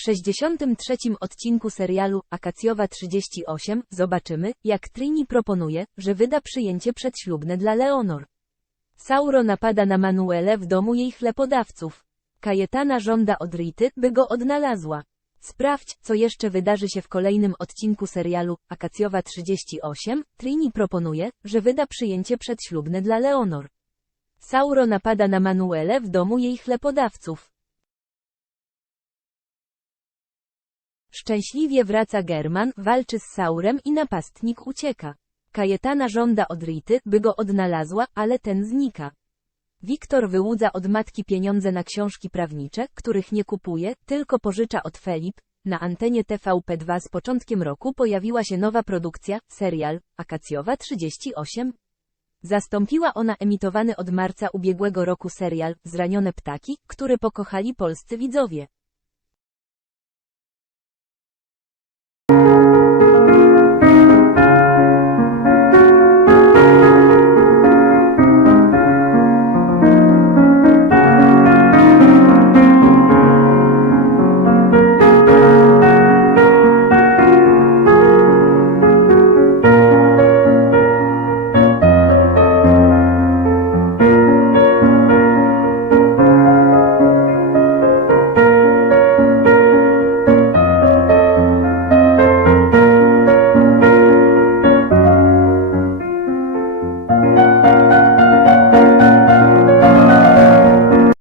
W 63. odcinku serialu Akacjowa 38 zobaczymy, jak Trini proponuje, że wyda przyjęcie przedślubne dla Leonor. Sauro napada na Manuelę w domu jej chlebodawców. Kajetana żąda od Rity, by go odnalazła. Sprawdź, co jeszcze wydarzy się w kolejnym odcinku serialu Akacjowa 38. Trini proponuje, że wyda przyjęcie przedślubne dla Leonor. Sauro napada na Manuelę w domu jej chlebodawców. Szczęśliwie wraca German, walczy z Saurem i napastnik ucieka. Kajetana żąda od Rity, by go odnalazła, ale ten znika. Wiktor wyłudza od matki pieniądze na książki prawnicze, których nie kupuje, tylko pożycza od Felip. Na antenie TVP2 z początkiem roku pojawiła się nowa produkcja, serial, Akacjowa 38. Zastąpiła ona emitowany od marca ubiegłego roku serial, Zranione ptaki, który pokochali polscy widzowie. thank you.